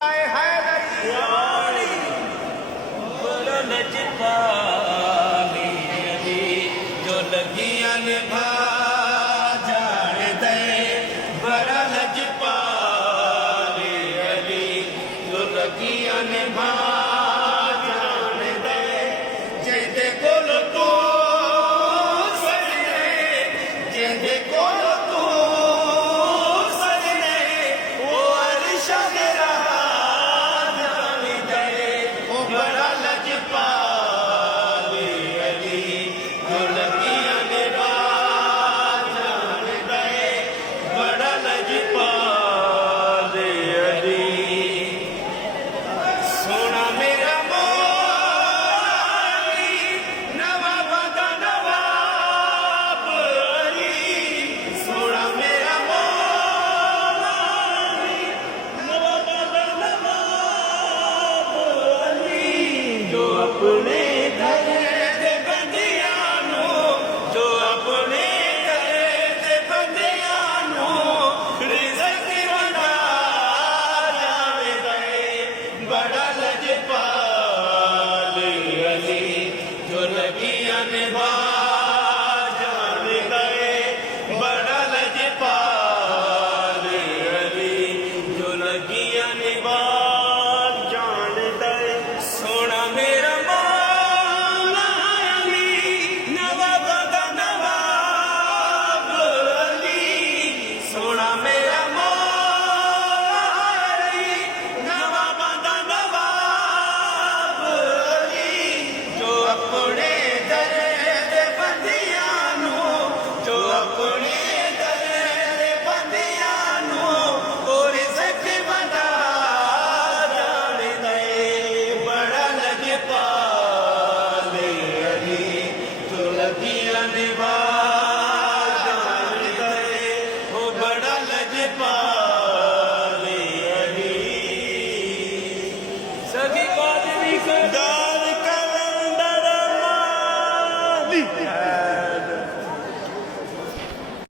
बड़ा लजपाली अली जो लगियां निभा जान दे। बड़ा लजपाली अली जो लगियां निभा जान दे। जिंदे कोल तू सजने, जिंदे कोल तू सजने, वो अरशा दे रहा जान दे। वो बड़ा लजपाली अली जो लगियां निभा जान दे। बड़ा लजपाली अली सोना मेरा मोली नवाबा दा नवाब अली। सोना मेरा मोली नवाबा दा नवाब अली। जो अपने घर दे बंदियां नू, जो अपने घर दे बंदियां नू रिज़्क़ वंडा जान दे। बड़ा लजपाली अली जो लगियां निभा जान दे। बड़ा लजपाली अली जो लगियां निभा जान दे। सोना मेरा मौला अली नवाबा दा नवाब अली। सोना मेरा मौला अली नवाबा दा नवाब अली। जो अपने दर दे बंदियां नू, जो अपने दर दे बंदियां नू ओ रिज़्क़ वंडा जान दे। बड़ा लजपाली अली जो लगियां निभा जान दे। ओ बड़ा लजपाली